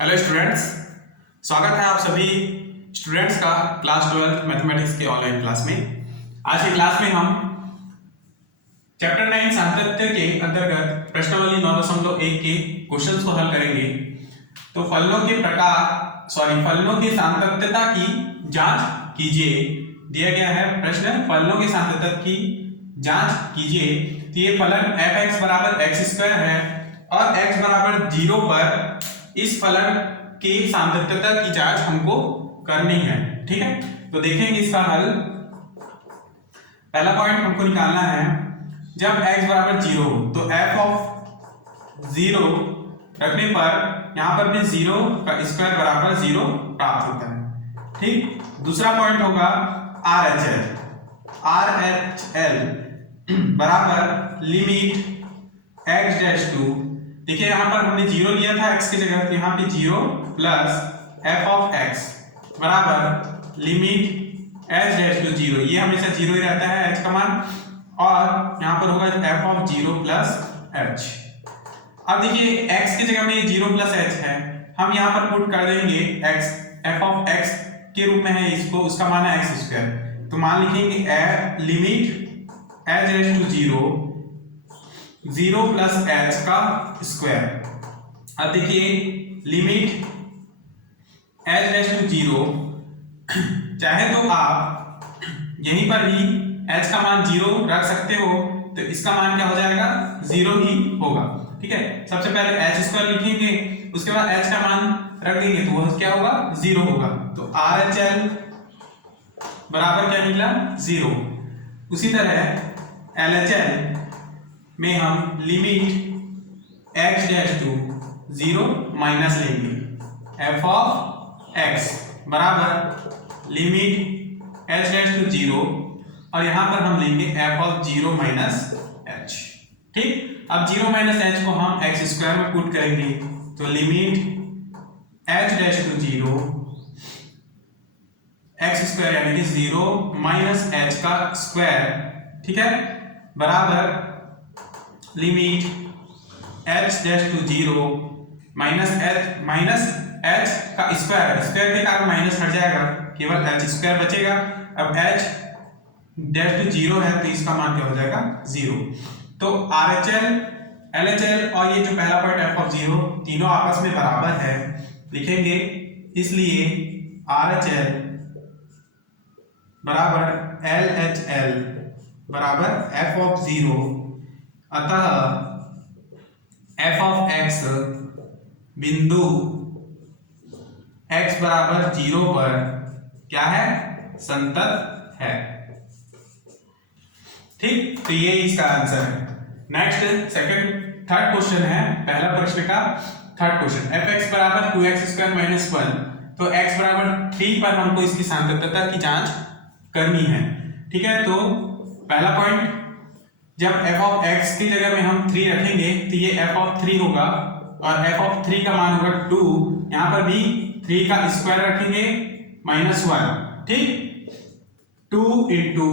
Hello students, स्वागत है आप सभी स्टूडेंट्स का क्लास 12 मैथमेटिक्स के ऑनलाइन क्लास में। आज की क्लास में हम चैप्टर 9 सातत्य के अंतर्गत प्रश्नावली 9.1 के क्वेश्चंस को हल करेंगे। तो फलनों की सातत्यता की जांच कीजिए। दिया गया है प्रश्न, फलनों की सातत्यता की जांच कीजिए। तो ये फलन f(x) बराबर x² है और x बराबर 0 पर इस फलन की सातत्यता की जांच हमको करनी है। ठीक है, तो देखेंगे इसका हल। पहला पॉइंट हमको निकालना है, जब x बराबर 0 हो तो f(0) रखने पर यहां पर भी 0 का स्क्वायर बराबर 0 प्राप्त होता है। ठीक, दूसरा पॉइंट होगा RHL बराबर लिमिट x डैश टू, देखिए यहां पर हमने 0 लिया था x की जगह, तो यहां पे 0 प्लस f(x) बराबर लिमिट h डैश टू 0, ये हमेशा 0 ही रहता है h का मान, और यहां पर होगा f(0) प्लस h। अब देखिए x की जगह में 0 प्लस h है, हम यहां पर पुट कर देंगे x f(x) के रूप में है इसको, उसका मान है x², तो मान लिखेंगे limit h dash to 0 plus h का स्क्वायर। अब देखिए लिमिट h डैश टू 0, चाहे तो आप यहीं पर ही h का मान 0 रख सकते हो, तो इसका मान क्या हो जाएगा, 0 ही होगा। ठीक है, सबसे पहले h² लिखेंगे, उसके बाद h का मान रख देंगे तो वह क्या होगा, 0 होगा। तो RHL बराबर क्या निकला, 0। उसी तरह LHL में हम limit x dash to 0 minus लेंगे, f(x) बराबर लिमिट h डैश टू 0, और यहां पर हम लेंगे f(0 माइनस h)। ठीक, अब 0 माइनस h को हम x² में पुट करेंगे, तो limit h dash to 0 x² यानी कि 0 माइनस h का स्क्वायर, ठीक है, बराबर limit h dash to 0 minus h का स्क्वायर, स्क्वायर के कारण माइनस हट जाएगा, केवल h² बचेगा। अब h डैश टू 0 है तो इसका मान क्या हो जाएगा, 0। तो RHL, LHL और ये जो पहला पॉइंट f(0) तीनों आपस में बराबर है, लिखेंगे, इसलिए RHL बराबर LHL बराबर f(0), अतः f(x) बिंदु x बराबर 0 पर क्या है, संतत है। ठीक, तो ये इसका आंसर है। नेक्स्ट थर्ड क्वेश्चन है, पहला प्रश्न का थर्ड क्वेश्चन, f(x) बराबर 2x² माइनस 1, तो x बराबर 3 पर हमको इसकी सातत्यता की जांच करनी है। ठीक है, तो पहला पॉइंट, जब f(x) की जगह में हम 3 रखेंगे तो ये f(3) होगा, और f(3) का मान होगा 2, यहां पर भी 3 का स्क्वायर रखेंगे माइनस 1। ठीक, 2 इंटू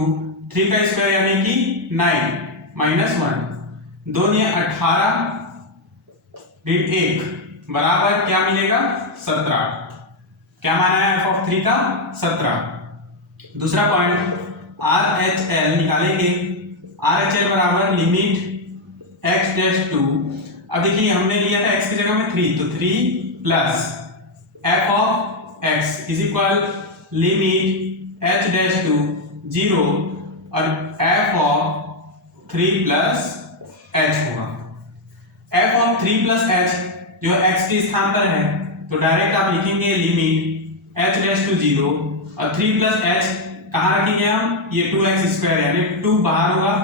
3 का स्क्वायर यानी कि 9 माइनस 1, 2 ने 18 ऋण 1 बराबर क्या मिलेगा, 17। क्या माना है f(3) का, 17। दूसरा पॉइंट RHL निकालेंगे, RHL बराबर लिमिट x डैश टू, अब देखिए हमने लिया था x की जगह में 3, तो 3 plus f(x) is equal limit h dash to 0 और f(3) प्लस h होगा। f(3) प्लस h जो x के स्थान पर है, तो डायरेक्ट आप लिखेंगे लिमिट h डैश टू 0 और 3 प्लस h कहां रखेंगे हम, ये 2x² यानी 2 बाहर होगा,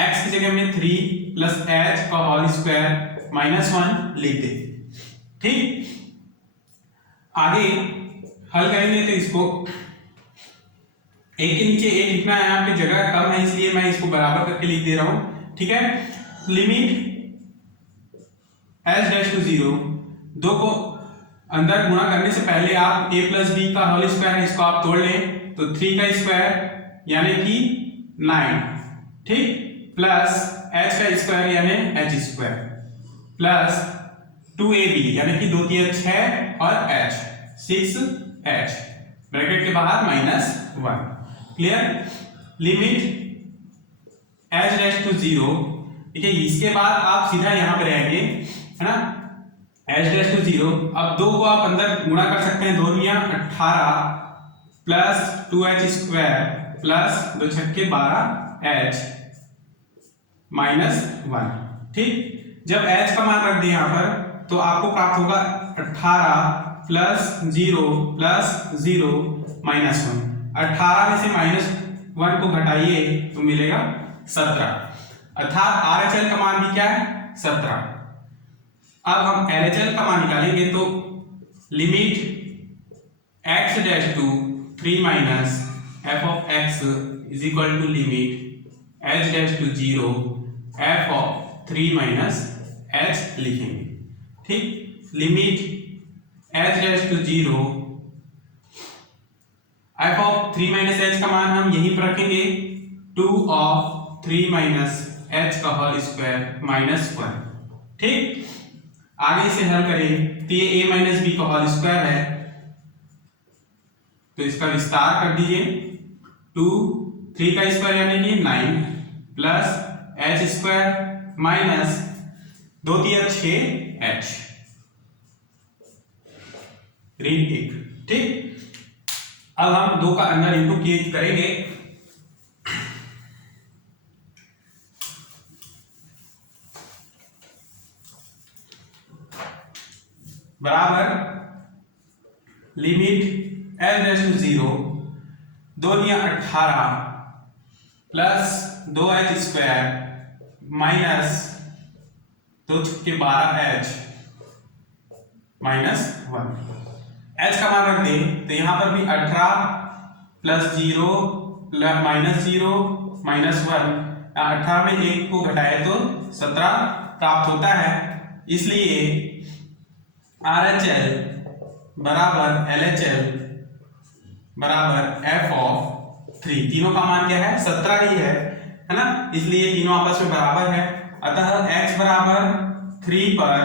x की जगह में 3 प्लस h का होल स्क्वायर माइनस 1 लेते। ठीक, आगे हल करेंगे तो इसको एक के नीचे एक लिखना है, यहाँ पे जगह कम है इसलिए मैं इसको बराबर करके लिख दे रहा हूं। ठीक है, लिमिट h डैश टू 0, 2 को अंदर गुणा करने से पहले आप a प्लस b का होल स्क्वायर है, इसको आप तोड़ लें, तो 3 का स्क्वायर यानी कि 9, ठीक, प्लस h का स्क्वायर यानी h² प्लस 2ab यानी कि 2 3 6 और h 6h ब्रैकेट के बाहर -1। Clear. Limit h dash to 0, ठीक है। इसके बाद आप सीधा यहाँ पे रहेंगे, है ना, h डैश टू 0। अब 2 को आप अंदर गुणा कर सकते हैं, 2 दुनिया 18 प्लस 2h स्क्वायर प्लस 2 छक्के 12h -1। ठीक। जब h का मान रख दिए यहाँ पर तो आपको प्राप्त होगा 18 प्लस 0 प्लस 0 -1। 18 में से -1 को घटाइए तो मिलेगा 17, अर्थात RHL का मान भी क्या है 17। अब हम LHL का मान निकालेंगे तो limit x dash to 3 minus f of x is equal to limit h dash to 0 f of 3 minus h लिखेंगे। ठीक। Limit h dash to 0 f of 3 minus h का मान हम यहीं पर रखेंगे, 2 ऑफ 3 माइनस h का होल स्क्वायर -1। ठीक। आगे इसे हल करें तो ये a माइनस बी का होल स्क्वायर है, तो इसका विस्तार कर दीजिए। 2 3 का स्क्वायर यानी कि 9 plus h square minus 2 3 6h ऋण 1। ठीक। अब हम 2 का अंदर इंटू करेंगे, बराबर लिमिट h डैश टू 0 2 दिया 18 प्लस 2h स्क्वायर माइनस 2 छक्के 12h -1। h का मान रख दें तो यहां पर भी 18 प्लस 0 -0 -1, 18 में 1 को घटाए तो 17 प्राप्त होता है। इसलिए RHL बराबर LHL बराबर f ऑफ 3। तीनों का मान क्या है 17 ही है ना, इसलिए तीनों आपस में बराबर है। अतः x बराबर 3 पर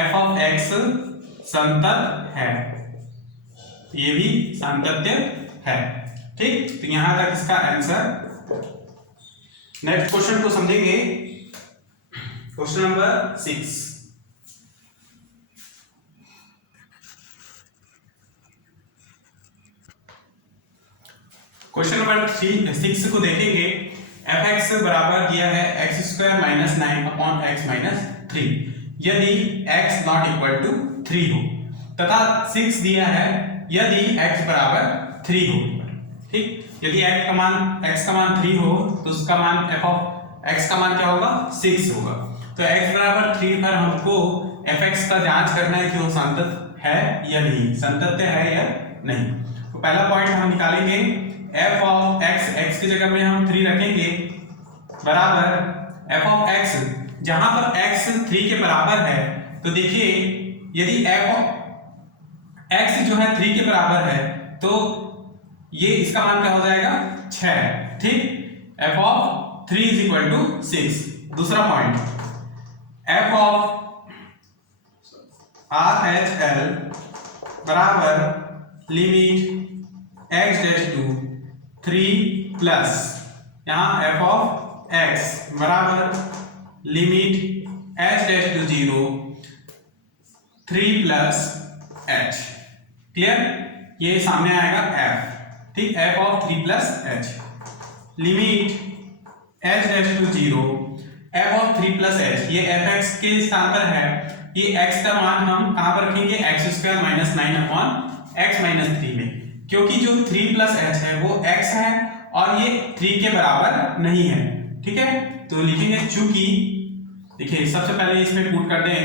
f ऑफ x संतत है, ये भी सातत्य है। ठीक। तो यहां तक इसका आंसर। नेक्स्ट क्वेश्चन को समझेंगे, क्वेश्चन नंबर 6। क्वेश्चन नंबर 6 को देखेंगे। fx बराबर दिया है x square minus 9 upon x minus 3 यदि x नॉट इक्वल टू 3 हो, तथा 6 दिया है यदि x बराबर 3 हो। ठीक। यदि x का मान 3 हो तो उसका मान f ऑफ x का मान क्या होगा 6 होगा। तो x बराबर 3 पर हमको fx का जांच करना है कि वो संतत है या नहीं, संतत्य है या नहीं। तो पहला पॉइंट हम निकालेंगे f ऑफ x की जगह में हम 3 रखेंगे, बराबर f ऑफ x, जहां पर x 3 के बराबर है तो देखिए यदि f ऑफ x जो है 3 के बराबर है तो ये इसका मान क्या हो जाएगा 6। ठीक। f of 3 is equal to 6। दूसरा पॉइंट f ऑफ RHL बराबर limit x dash to 3 plus यहां f ऑफ x बराबर limit h dash to 0 3 plus h। Clear. ये सामने आएगा f। ठीक। f of 3 plus h limit h dash to 0 f of 3 plus h, ये fx के स्थान पर है, ये x का मान हम कहां पर रखेंगे x square minus 9 upon x minus 3 में, क्योंकि जो 3 प्लस h है वो x है और ये 3 के बराबर नहीं है। ठीक है। तो लिखेंगे चूंकि, देखिए सबसे पहले इसमें पुट कर दें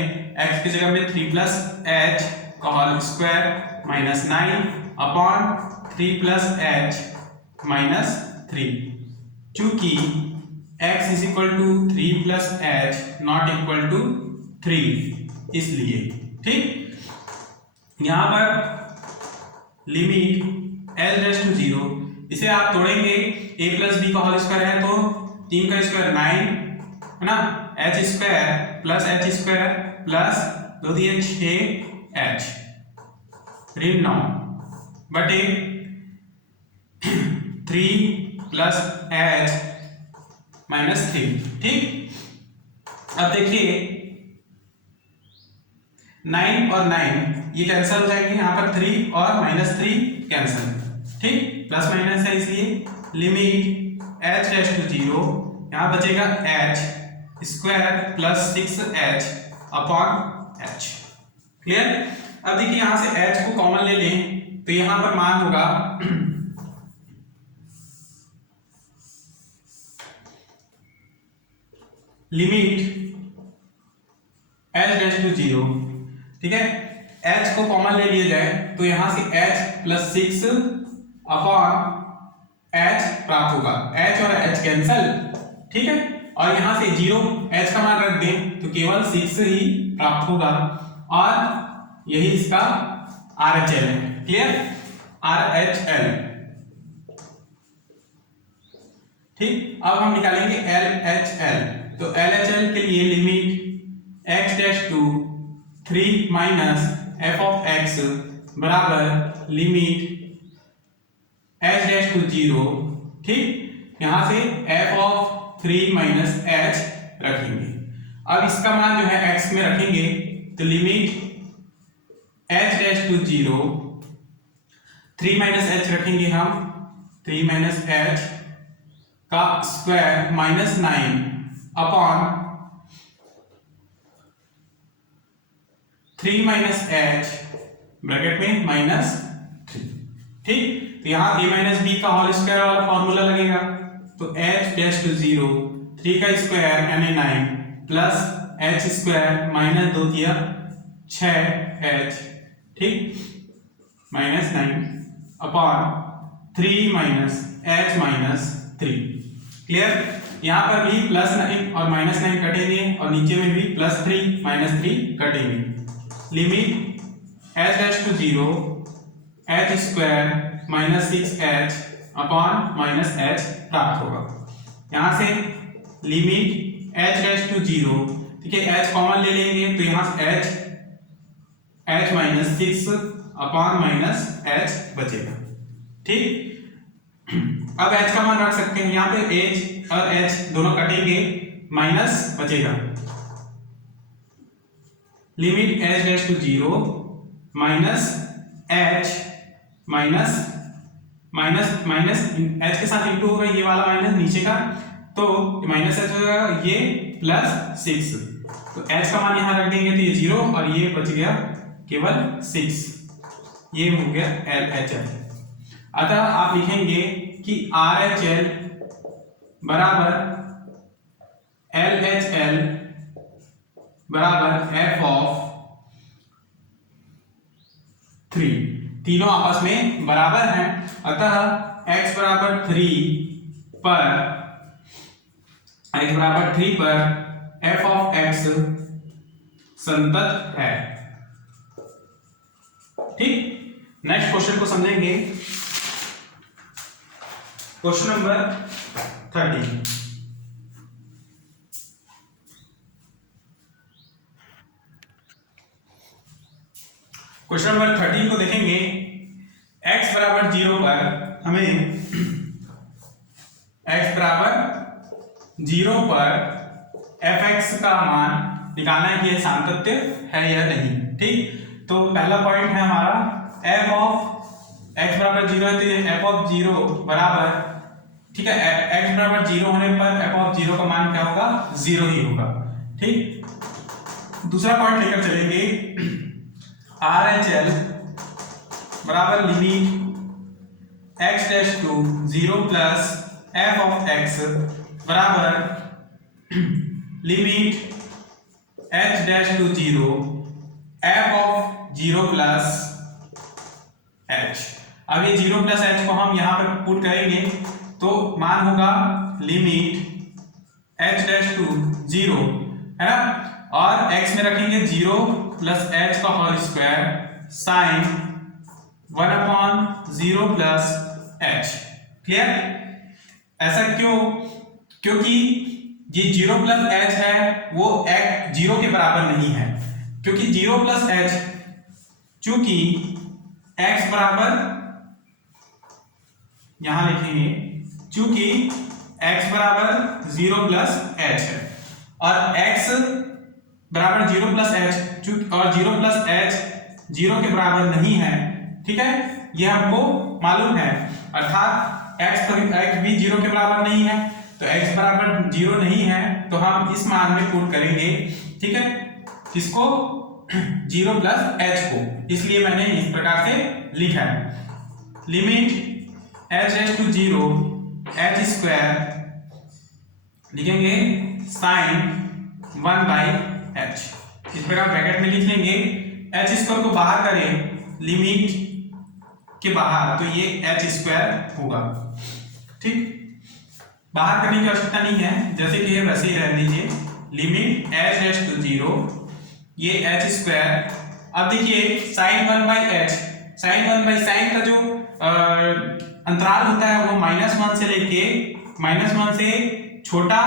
x की जगह में 3 प्लस h का whole square minus 9 upon 3 plus h minus 3, चूंकि x is equal to 3 plus h not equal to 3 इसलिए। ठीक। यहां पर लिमिट l डैश टू 0, इसे आप तोड़ेंगे a प्लस बी का होल स्क्वायर है तो 3 का स्क्वायर 9 है ना, h square plus h square plus 2 दिए 6h ऋण 9 बटे 3 प्लस h माइनस 3। ठीक, अब देखिए 9 और 9 ये कैंसिल हो जाएंगे, यहाँ पर 3 और -3 कैंसिल। ठीक, प्लस माइनस है इसलिए लिमिट h डैश टू 0, यहाँ बचेगा h square plus 6h upon h। Clear. अब देखिए यहाँ से h को कॉमन ले लें तो यहाँ पर मान होगा लिमिट h डैश टू 0। ठीक है, h को कॉमन ले लिया जाए तो यहां से h प्लस 6 अपॉन h प्राप्त होगा, h और h कैंसल। ठीक है, और यहां से 0 h का मान रख दें तो केवल 6 ही प्राप्त होगा और यही इसका RHL है। Clear, RHL। ठीक, अब हम निकालेंगे LHL। तो LHL के लिए limit x dash to 3 minus f of x बराबर लिमिट h डैश टू 0। ठीक, यहां से f ऑफ 3 माइनस h रखेंगे। अब इसका मान जो है x में रखेंगे तो limit h dash to 0 3 minus h रखेंगे हम, 3 माइनस h का square minus 9 upon 3 minus h bracket में माइनस 3। ठीक, तो यहाँ a माइनस बी का होल स्क्वायर वाला फॉर्मूला लगेगा तो h डैश टू 0 3 का स्क्वायर यानी 9 प्लस h स्क्वायर माइनस 2 दिया 6h। ठीक, minus 9 upon 3 minus h minus 3। Clear, यहाँ पर भी प्लस 9 और माइनस 9 कटेंगे और नीचे में भी प्लस 3 माइनस 3 कटेंगे। Limit h dash to 0 h square minus 6h upon minus h प्राप्त होगा। यहाँ से लिमिट h डैश टू 0, ठीक है, h कॉमन ले लेंगे तो यहाँ से h minus 6 upon minus h बचेगा। ठीक, अब h का मान रख सकते हैं, यहाँ पे h और h दोनों कटेंगे माइनस बचेगा। Limit h dash to 0 minus h minus minus minus h के साथ इंटू होगा, ये वाला माइनस नीचे का तो माइनस h हो जाएगा, ये प्लस 6 तो h का मान यहाँ रख देंगे तो ये 0 और ये बच गया केवल 6, ये हो गया LHL। अतः आप लिखेंगे कि RHL बराबर LHL बराबर f ऑफ 3, तीनों आपस में बराबर हैं, अतः x बराबर 3 पर f ऑफ x संतत है। ठीक, नेक्स्ट क्वेश्चन को समझेंगे। Question number 13। क्वेश्चन नंबर 13 को देखेंगे। x बराबर 0 पर हमें x बराबर 0 पर fx का मान निकालना है कि यह सातत्य है या नहीं। ठीक, तो पहला पॉइंट है हमारा f ऑफ x बराबर 0 है तो f ऑफ 0 बराबर, ठीक है, x बराबर 0 होने पर f ऑफ 0 का मान क्या होगा, 0 ही होगा। ठीक, दूसरा पॉइंट लेकर चलेंगे। RHL बराबर limit x dash to 0 plus f of x बराबर limit h dash to 0 f of 0 plus h। अब ये 0 प्लस h को हम यहाँ पर पुट करेंगे तो मान होगा लिमिट h डैश टू 0, है ना, और x में रखेंगे 0 प्लस h का whole square sine 1/0 plus h। Clear, ऐसा क्यों, क्योंकि ये 0 प्लस h है वो 0 के बराबर नहीं है, क्योंकि 0 प्लस एच, चूंकि x बराबर, यहां लिखेंगे चूंकि x बराबर 0 प्लस एच है और x बराबर 0 प्लस एच और 0 प्लस एच 0 के बराबर नहीं है, ठीक है, यह हमको मालूम है, अर्थात x भी 0 के बराबर नहीं है, तो x बराबर 0 नहीं है तो हम इस मान में पुट करेंगे, ठीक है, किसको, 0 प्लस एच को, इसलिए मैंने इस प्रकार से लिखा है। Limit h raise to 0 h square लिखेंगे साइन 1 बाई h, इस प्रकार ब्रैकेट में लिख लेंगे। h स्क्वायर को बाहर करें लिमिट के बाहर तो ये h स्क्वायर होगा, ठीक, बाहर करने की आवश्यकता नहीं है, जैसे कि ये वैसे ही रहने दीजिए। लिमिट h रेज़ टू 0 ये h स्क्वायर, अब देखिए sine 1 by h, sine 1 by sine का जो अंतराल होता है वो -1 से लेके -1 से छोटा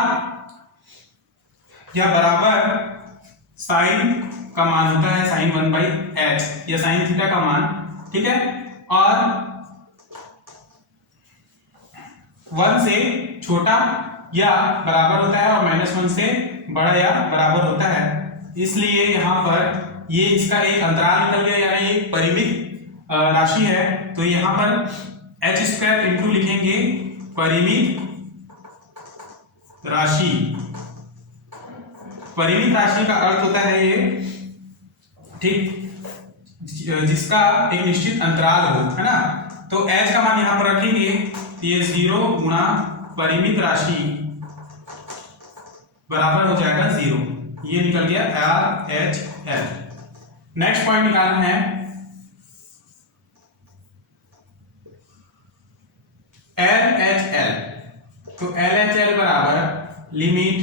या बराबर साइन का मान होता है, साइन 1 बाई h या साइन थीटा का मान, ठीक है, और 1 से छोटा या बराबर होता है और -1 से बड़ा या बराबर होता है, इसलिए यहाँ पर ये इसका एक अंतराल निकल गया, यानी एक परिमित राशि है, तो यहाँ पर h स्क्वायर इंटू लिखेंगे परिमित राशि। परिमित राशि का अर्थ होता है ये, ठीक, जिसका एक निश्चित अंतराल हो, है ना, तो h का मान यहाँ पर रखेंगे, ये 0 गुणा परिमित राशि बराबर हो जाएगा 0, ये निकल गया RHL। नेक्स्ट पॉइंट निकालना है LHL, तो LHL बराबर limit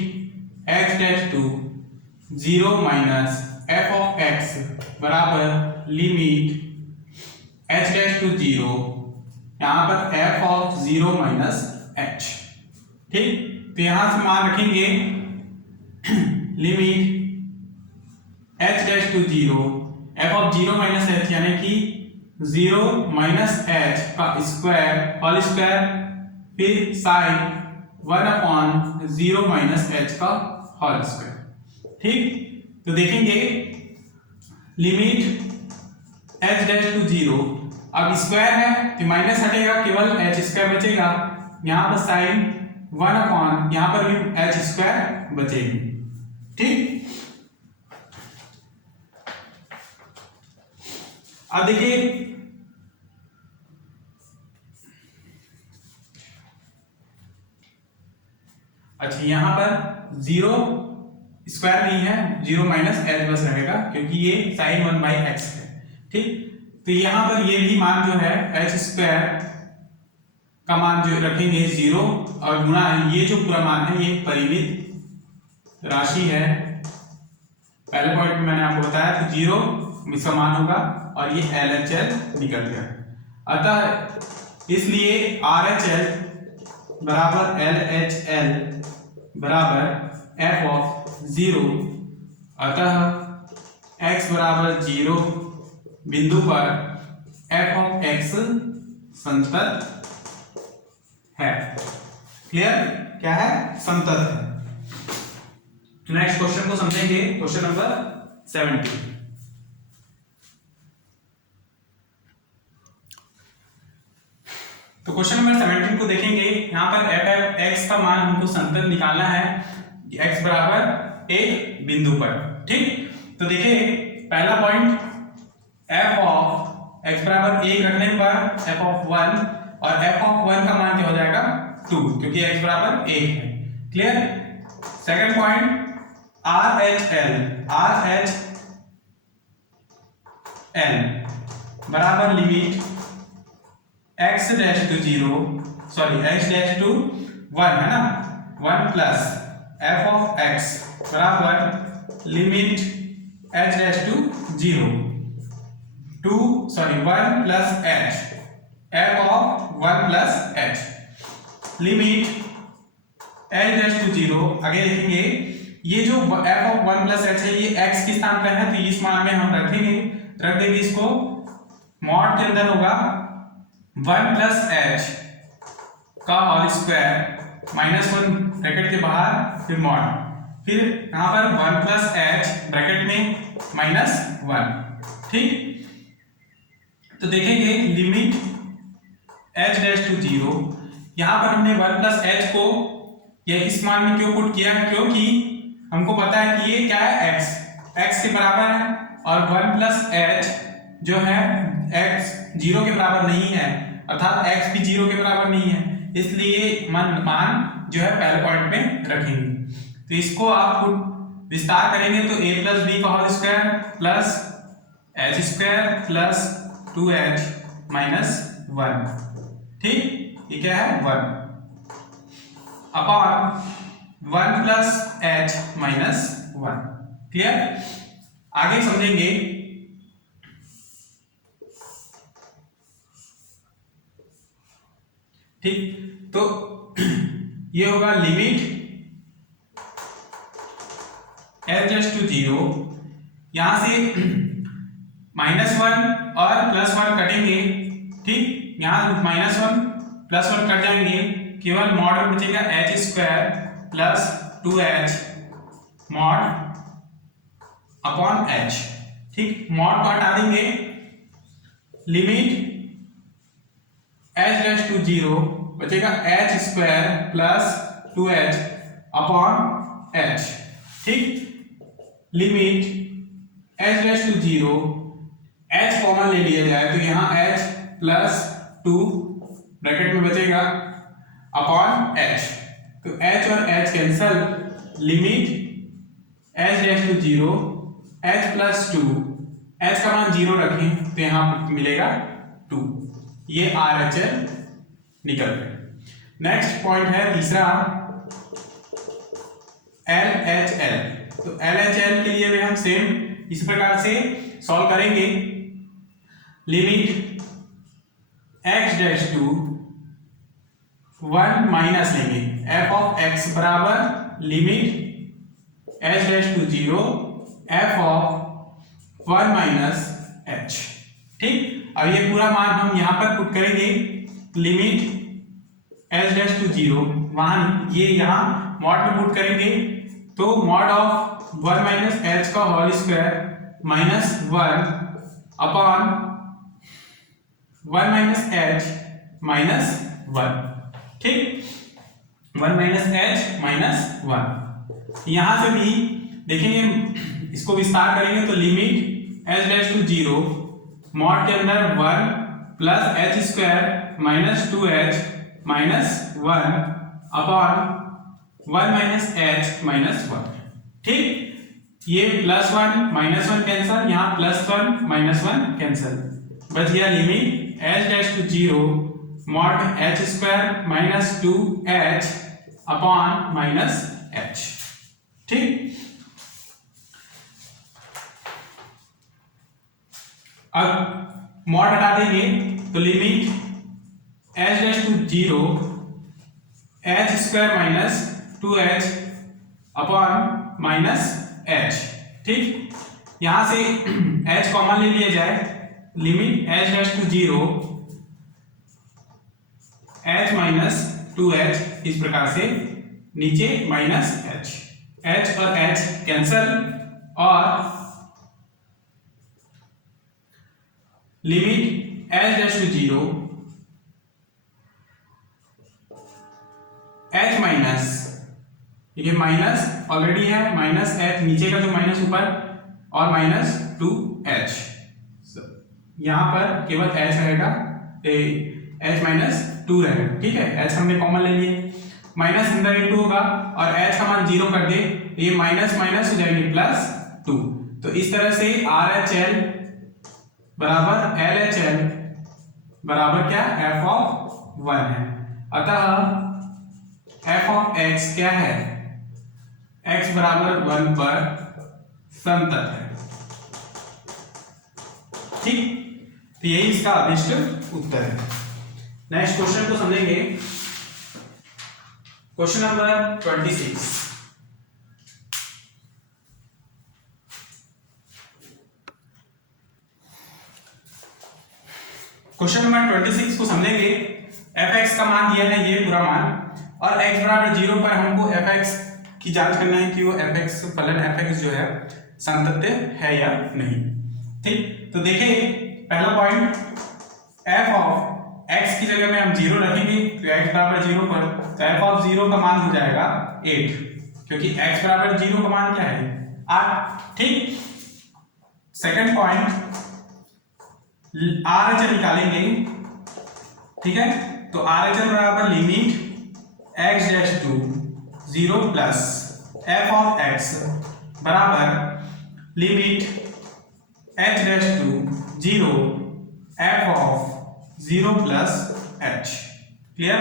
x dash to 0 minus f of x बराबर लिमिट h डैश टू 0, यहाँ पर f ऑफ 0 माइनस h, ठीक, तो यहाँ से मान रखेंगे limit h dash to 0 f of 0 minus h, यानी कि 0 माइनस h का स्क्वायर होल स्क्वायर, फिर साइन 1 अपॉन 0 माइनस h का होल स्क्वायर, ठीक, तो देखेंगे लिमिट h डैश टू 0, अब स्क्वायर है तो माइनस हटेगा, केवल h स्क्वायर बचेगा, यहाँ पर साइन 1 अपॉन, यहाँ पर भी h स्क्वायर बचेगी, ठीक। अब देखिए अच्छा, यहां पर 0 स्क्वायर नहीं है, 0 माइनस h बस रहेगा, क्योंकि ये साइन 1 बाई x है, ठीक, तो यहां पर ये भी मान जो है h स्क्वायर का मान जो रखेंगे 0 और गुणा ये जो पूरा मान है ये परिमित राशि है, पहले पॉइंट में मैंने आपको बताया, तो 0 इसका मान होगा और ये LHL निकल गया, अतः इसलिए RHL बराबर LHL बराबर f ऑफ 0, अतः x बराबर 0 बिंदु पर f ऑफ x संतत है। क्लियर, क्या है, संतत है। नेक्स्ट क्वेश्चन को समझेंगे, क्वेश्चन नंबर 70। तो क्वेश्चन नंबर 17 को देखेंगे, यहाँ पर f x का मान हमको संतत निकालना है, x बराबर एक बिंदु पर, ठीक, तो देखिए पहला पॉइंट f ऑफ x बराबर 1 रखने पर f ऑफ 1, और f ऑफ 1 का मान क्या हो जाएगा 2, क्योंकि x बराबर 1 है, क्लियर। सेकंड पॉइंट RHL बराबर limit x dash to 0, sorry x dash to 1 है ना, 1 प्लस f ऑफ x बराबर limit h dash to 0 2, sorry 1 plus h f of 1 plus h limit h dash to 0, आगे देखेंगे ये जो f of 1 plus h है ये x के स्थान पर है, तो इस मान में हम रख देंगे इसको। मॉड के अंदर होगा 1 प्लस h का होल स्क्वायर माइनस 1 ब्रैकेट के बाहर, फिर मॉड, फिर यहाँ पर 1 प्लस h ब्रैकेट में माइनस 1। ठीक, तो देखेंगे लिमिट h डैश टू 0। यहाँ पर हमने 1 प्लस h को ये इस मान में क्यों पुट किया, क्योंकि हमको पता है कि ये क्या है, x के बराबर है, और 1 प्लस h जो है x 0 के बराबर नहीं है, अर्थात x भी 0 के बराबर नहीं है, इसलिए मान जो है पहले पॉइंट में रखेंगे। तो इसको आप विस्तार करेंगे तो a प्लस बी का whole square plus h square plus 2h minus 1। ठीक, ये क्या है 1 upon 1 plus h minus 1। Clear, आगे समझेंगे। ठीक, तो ये होगा लिमिट h डैश टू 0, यहां से -1 और +1 कटेंगे। ठीक, यहां -1 +1 कट जाएंगे, केवल मॉड में बचेगा h square plus 2h mod upon h। ठीक, मॉड को हटा देंगे, लिमिट h डैश टू 0 बचेगा h square plus 2h upon h। ठीक, limit h dash to 0, h common ले लिया जाए तो यहाँ h प्लस 2 ब्रैकेट में बचेगा अपॉन h, तो h और h cancel, limit h dash to 0 h plus 2, h का मान 0 रखें तो यहाँ मिलेगा 2, ये RHL निकल गए। नेक्स्ट पॉइंट है तीसरा LHL। तो LHL के लिए भी हम सेम इस प्रकार से सॉल्व करेंगे। Limit x dash to 1 minus लेंगे f ऑफ x बराबर limit h dash to 0 f of 1 minus h। ठीक, अब ये पूरा मान हम यहां पर पुट करेंगे, लिमिट h डैश टू 0, वहां ये यहां मॉड में पुट करेंगे तो मॉड ऑफ 1 माइनस h का whole square minus 1 upon 1 minus h minus 1। ठीक, 1 माइनस h माइनस 1। यहां से भी देखेंगे, इसको विस्तार करेंगे तो limit h dash to 0 mod के अंदर 1 plus h square minus 2h minus 1 upon 1 minus h minus 1। ठीक, ये +1 -1 कैंसल, यहाँ +1 -1 कैंसल, बच गया limit h dash to 0 mod h square minus 2h upon minus h। ठीक, अब मॉड हटा देंगे तो limit h dash to 0 h square minus 2h upon minus h। ठीक, यहां से h कॉमन ले लिया जाए, limit h dash to 0 h minus 2h, इस प्रकार से नीचे माइनस h और h कैंसल, और limit h dash to 0 h minus, ये माइनस ऑलरेडी है, माइनस h नीचे का जो माइनस ऊपर, और माइनस 2h, यहां पर केवल h रहेगा, h माइनस 2 रहेगा। ठीक है, h हमने कॉमन ले लिए, माइनस अंदर इंटू होगा और h का मान 0 कर दे, ये माइनस माइनस हो जाएंगे +2। तो इस तरह से RHL बराबर LHL बराबर क्या, f ऑफ 1 है। अतः f ऑफ x क्या है, x बराबर 1 पर संतत है। ठीक, तो यही इसका अभिष्ट उत्तर है। नेक्स्ट क्वेश्चन को समझेंगे। Question number 26। क्वेश्चन नंबर 26 को समझेंगे। fx का मान दिया है ये पूरा मान, और x बराबर 0 पर हमको fx की जांच करना है कि वो fx फलन fx जो है संतत्य है या नहीं। ठीक, तो देखिए पहला पॉइंट, f ऑफ x की जगह में हम 0 रखेंगे, तो x बराबर 0 पर तो f ऑफ 0 का मान हो जाएगा 8, क्योंकि x बराबर 0 का मान क्या है 8। ठीक, सेकंड पॉइंट, RHL निकालेंगे। ठीक है, तो RHL बराबर limit x dash to 0 plus f of x बराबर limit h dash to 0 f of 0 plus h। Clear?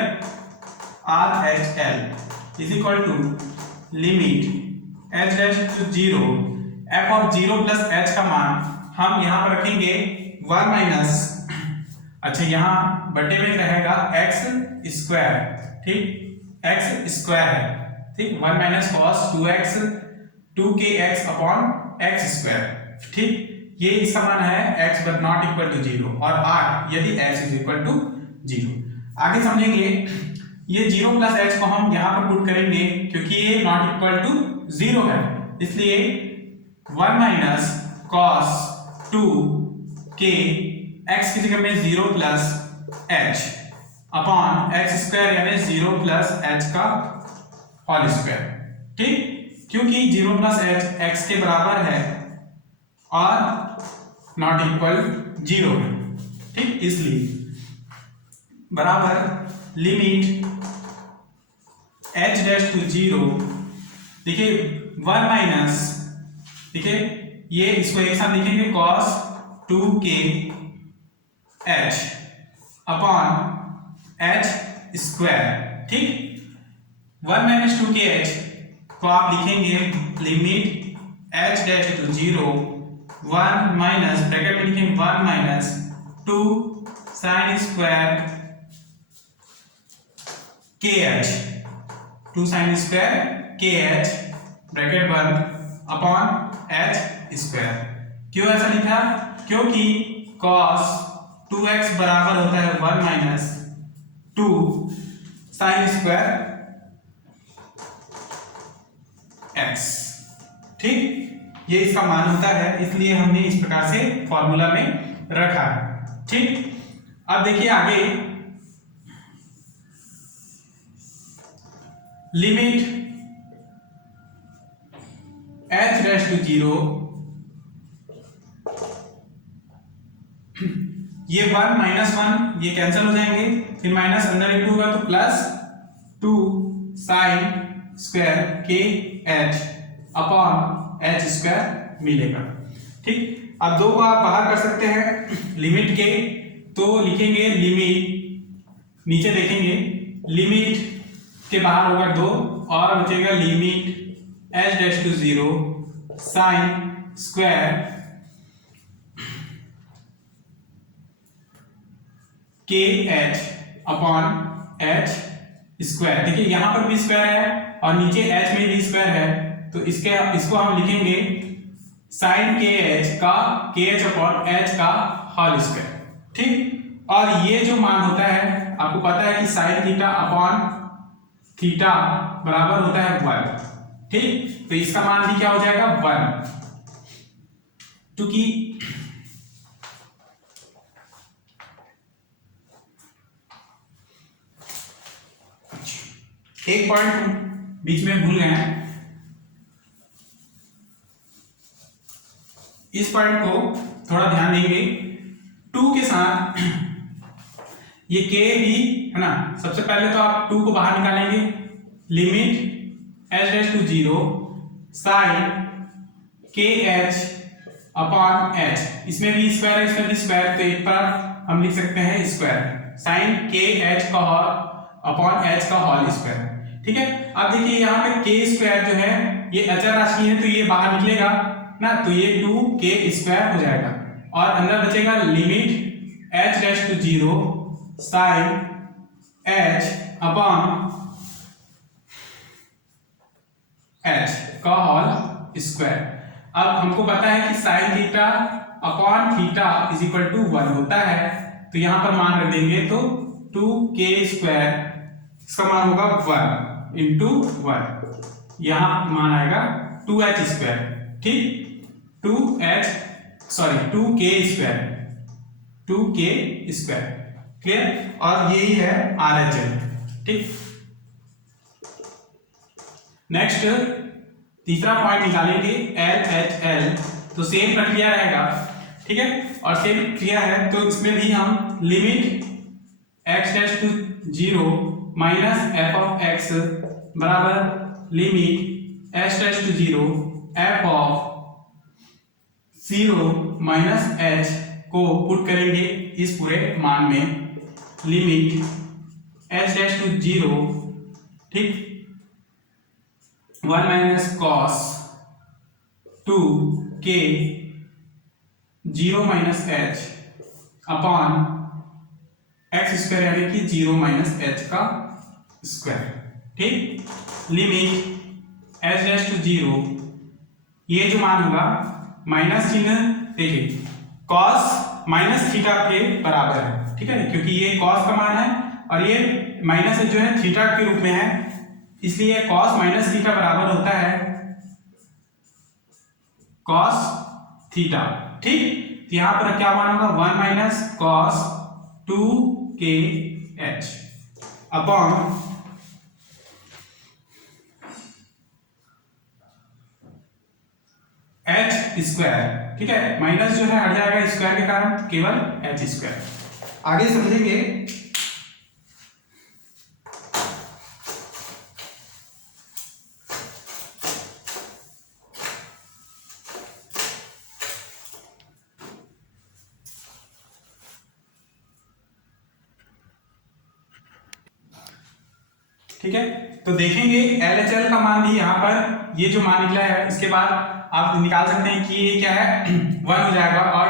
RHL is equal to limit h dash to 0 f of 0 plus h का मान हम यहाँ पर रखेंगे 1 माइनस, अच्छा यहाँ बटे में रहेगा x स्क्वायर। ठीक, x स्क्वायर है। ठीक, 1 minus cos 2x 2kx upon x square. ठीक, ये इसका मान है x but not equal to 0 और r यदि x इज इक्वल टू 0। आगे समझेंगे, ये 0 प्लस h को हम यहाँ पर पुट करेंगे क्योंकि ये नॉट इक्वल टू 0 है, इसलिए 1 माइनस कॉस 2k x की जगह में 0 plus h upon x square यानी 0 प्लस h का होल स्क्वायर। ठीक, क्योंकि 0 प्लस h x के बराबर है और नॉट इक्वल 0 है। ठीक, इसलिए बराबर लिमिट h डैश टू 0, देखिए 1 माइनस, देखिए ये इसको एक साथ लिखेंगे cos 2k h upon h square. ठीक, 1 माइनस 2k h को आप लिखेंगे limit h dash to 0 1 minus, bracket में लिखेंगे 1 minus 2 sine square kh, 2 sine square kh bracket बंद अपॉन h स्क्वायर। क्यों ऐसा लिखा? क्योंकि cos 2x बराबर होता है 1 माइनस 2 साइन स्क्वायर x। ठीक, ये इसका मान होता है, इसलिए हमने इस प्रकार से फॉर्मूला में रखा है। ठीक, अब देखिए आगे लिमिट h डैश टू 0, ये 1 माइनस 1 ये कैंसिल हो जाएंगे, फिर माइनस अंदर इंटू होगा तो प्लस 2 साइन स्क्वायर के h अपॉन h स्क्वायर मिलेगा। ठीक, अब दो को आप बाहर कर सकते हैं लिमिट के, तो लिखेंगे लिमिट, नीचे देखेंगे लिमिट के बाहर होगा 2 और बचेगा limit h dash to 0 sine square के h अपॉन h स्क्वायर। देखिए यहां पर भी स्क्वायर है और नीचे h में भी स्क्वायर है, तो इसको हम लिखेंगे साइन के h का के h अपॉन h का होल स्क्वायर। ठीक, और ये जो मान होता है आपको पता है कि साइन थीटा अपॉन थीटा बराबर होता है 1। ठीक, तो इसका मान भी क्या हो जाएगा 1, क्योंकि एक पॉइंट बीच में भूल गए हैं, इस पॉइंट को थोड़ा ध्यान देंगे। 2 के साथ ये k भी है ना, सबसे पहले तो आप 2 को बाहर निकालेंगे, limit h dash to 0 sine के h अपॉन h, इसमें भी स्क्वायर है इसमें भी स्क्वायर, तो एक बार हम लिख सकते हैं स्क्वायर साइन के h का अपॉन h का होल स्क्वायर। ठीक है, अब देखिए यहाँ पे k स्क्वायर जो है ये अचर राशि है, तो ये बाहर निकलेगा ना, तो ये 2k स्क्वायर हो जाएगा और अंदर बचेगा limit h dash to 0 sine h upon h का होल स्क्वायर। अब हमको पता है कि sine theta upon theta is equal to 1 होता है, तो यहाँ पर मान रख देंगे तो 2k स्क्वायर इसका मान होगा 1 इंटू 1, यहाँ मान आएगा 2h स्क्वायर, ठीक, 2k square, 2k square, clear. और यही है RHL, ठीक। नेक्स्ट तीसरा पॉइंट निकालेंगे LHL, तो सेम प्रक्रिया रहेगा, ठीक है। और सेम प्रक्रिया है तो इसमें भी हम limit x dash to 0 minus f of x बराबर limit h dash to 0 f of 0 minus h को पुट करेंगे इस पूरे मान में, लिमिट h डैश टू 0, ठीक, 1 minus cos 2k 0 minus h upon x square यानी कि 0 माइनस h का स्क्वायर, ठीक। लिमिट h डैश टू 0, ये जो मान होगा माइनस चिन्ह देखिए cos माइनस थीटा के बराबर है, ठीक है, क्योंकि ये cos का मान है और ये माइनस जो है थीटा के रूप में है, इसलिए cos माइनस थीटा बराबर होता है cos थीटा, ठीक। तो यहां पर क्या मान होगा 1 minus cos 2kh upon h square, ठीक है, माइनस जो है हट जाएगा स्क्वायर के कारण, केवल h स्क्वायर। आगे समझेंगे ठीक है। तो देखेंगे LHL का मान भी यहाँ पर ये जो मान निकला है इसके बाद आप निकाल सकते हैं कि ये क्या है 1 हो जाएगा और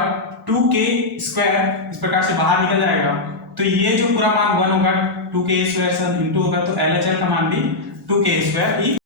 2k स्क्वायर इस प्रकार से बाहर निकल जाएगा, तो ये जो पूरा मान 1 होगा 2k स्क्वायर सब इंटू होगा, तो LHL का मान भी 2k स्क्वायर ही